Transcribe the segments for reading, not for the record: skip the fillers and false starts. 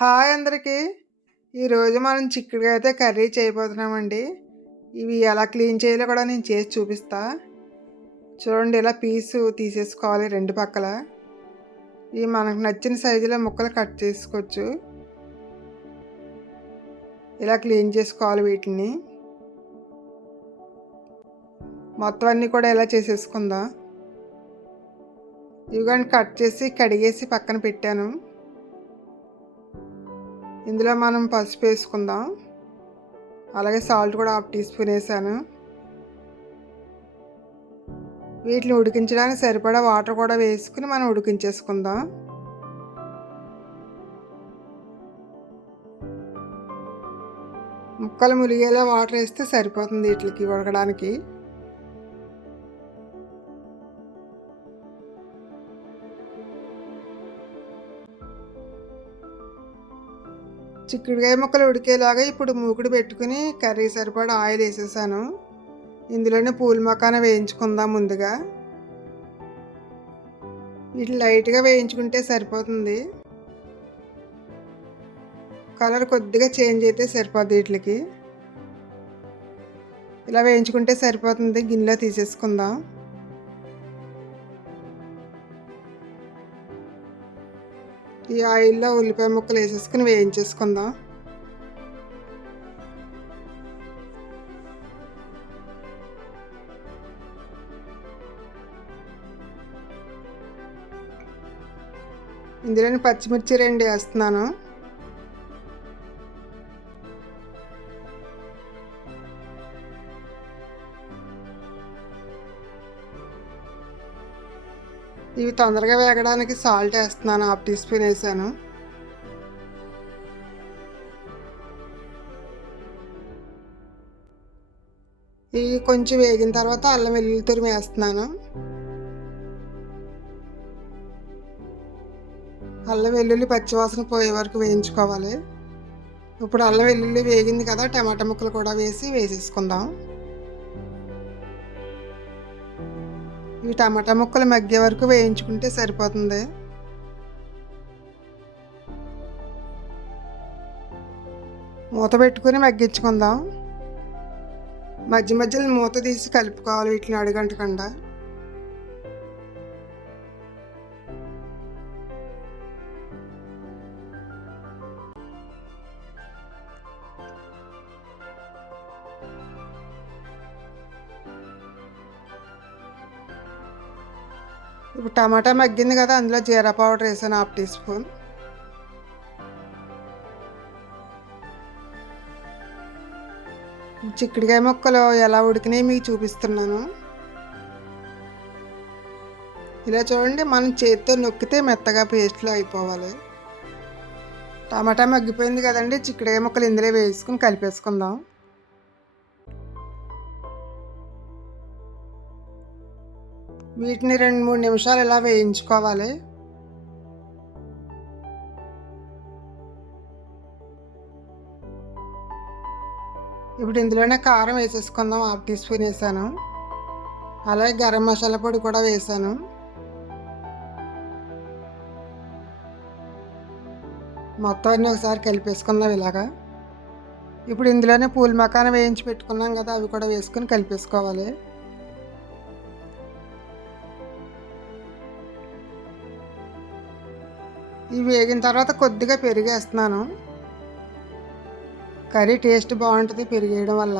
Hi అందరికీ. ఈరోజు మనం చిక్కుడుకాయ అయితే కర్రీ చేయబోతున్నామండి. ఇవి ఎలా క్లీన్ చేయాలో కూడా నేను చేసి చూపిస్తా. చూడండి, ఇలా పీసు తీసేసుకోవాలి రెండు పక్కల. ఇవి మనకు నచ్చిన సైజులో ముక్కలు కట్ చేసుకోవచ్చు. ఇలా క్లీన్ చేసుకోవాలి వీటిని. మొత్తం అన్నీ కూడా ఇలా చేసేసుకుందాం. ఇవిగోండి, కట్ చేసి కడిగేసి పక్కన పెట్టాను. ఇందులో మనం పసుపు వేసుకుందాం. అలాగే సాల్ట్ కూడా 1/2 టీ స్పూన్ వేసాను. వీటిని ఉడికించడానికి సరిపడా వాటర్ కూడా వేసుకుని మనం ఉడికించేసుకుందాం. ముక్కలు ములిగేలా వాటర్ వేస్తే సరిపోతుంది వీటికి ఉడకడానికి. చిక్కుడుకాయ ముక్కలు ఉడికేలాగా ఇప్పుడు మూకుడు పెట్టుకుని కర్రీ సరిపడా ఆయిల్ వేసేసాను. ఇందులోనే పూల మకాన వేయించుకుందాం. ముందుగా వీటిని లైట్గా వేయించుకుంటే సరిపోతుంది. కలర్ కొద్దిగా చేంజ్ అయితే సరిపోద్ది. వీటికి ఇలా వేయించుకుంటే సరిపోతుంది. గిన్నెలో తీసేసుకుందాం. ఈ ఆయిల్లో ఉల్లిపాయ ముక్కలు వేసేసుకుని వేయించేసుకుందాం. ఇందులోని పచ్చిమిర్చి 2 వేస్తున్నాను. ఇవి తొందరగా వేగడానికి సాల్ట్ వేస్తున్నాను. 1/2 టీ స్పూన్ వేసాను. ఇవి కొంచెం వేగిన తర్వాత అల్లం వెల్లుల్లి తురుము వేస్తున్నాను. అల్లం వెల్లుల్లి పచ్చివాసన పోయే వరకు వేయించుకోవాలి. ఇప్పుడు అల్లం వెల్లుల్లి వేగింది కదా, టమాటా ముక్కలు కూడా వేసేసుకుందాం. ఈ టమాటా ముక్కలు మగ్గే వరకు వేయించుకుంటే సరిపోతుంది. మూత పెట్టుకుని మగ్గించుకుందాం. మధ్య మధ్యలో మూత తీసి కలుపుకోవాలి వీటిని అడుగంటకుండా. ఇప్పుడు టమాటా మగ్గింది కదా, అందులో జీరా పౌడర్ వేసాను 1/2 టీ స్పూన్. చిక్కుడుకాయ ముక్కలు ఎలా ఉడికినాయి మీకు చూపిస్తున్నాను. ఇలా చూడండి, మనం చేతితో నొక్కితే మెత్తగా పేస్ట్లో అయిపోవాలి. టమాటా మగ్గిపోయింది కదండి, చిక్కుడుకాయ ముక్కలు ఇందులో వేసుకుని కలిపేసుకుందాం. వీటిని 2-3 నిమిషాలు ఇలా వేయించుకోవాలి. ఇప్పుడు ఇందులోనే కారం వేసేసుకుందాం. 1/2 టీ స్పూన్ వేసాను. అలాగే గరం మసాలా పొడి కూడా వేసాను. మొత్తం అన్నీ ఒకసారి కలిపేసుకుందాం ఇలాగా. ఇప్పుడు ఇందులోనే పూల మకాన వేయించి పెట్టుకున్నాం కదా, అవి కూడా వేసుకొని కలిపేసుకోవాలి. ఇవి వేగిన తర్వాత కొద్దిగా పెరిగేస్తున్నాను. కర్రీ టేస్ట్ బాగుంటుంది పెరిగేయడం వల్ల.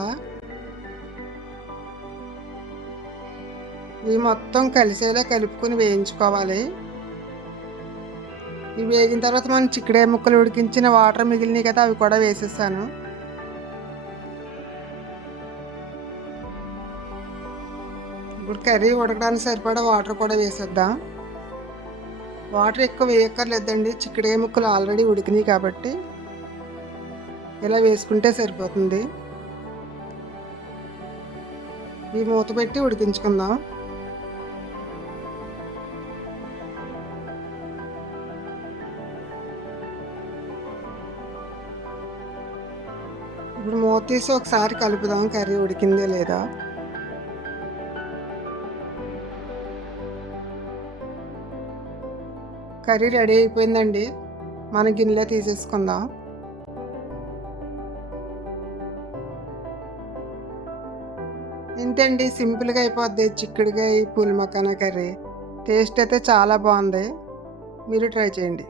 ఇవి మొత్తం కలిసేలా కలుపుకొని వేయించుకోవాలి. ఇవి వేగిన తర్వాత మనం చిక్కుడుకాయ ముక్కలు ఉడికించిన వాటర్ మిగిలినాయి కదా, అవి కూడా వేసేసాను. ఇప్పుడు కర్రీ ఉడకడానికి సరిపడా వాటర్ కూడా వేసేద్దాం. వాటర్ ఎక్కువ వేయక్కర్లేదండి, చిక్కుడుకాయ ముక్కలు ఆల్రెడీ ఉడికినాయి కాబట్టి ఇలా వేసుకుంటే సరిపోతుంది. ఈ మూత పెట్టి ఉడికించుకుందాం. ఇప్పుడు మూత తీసి ఒకసారి కలుపుదాం, కర్రీ ఉడికిందే లేదా. కర్రీ రెడీ అయిపోయిందండి. మన గిన్నెలో తీసేసుకుందాం. ఇంతేండి, సింపుల్గా అయిపోద్ది చిక్కుడుకాయ పూల్ మకానా కర్రీ. టేస్ట్ అయితే చాలా బాగుంది. మీరు ట్రై చేయండి.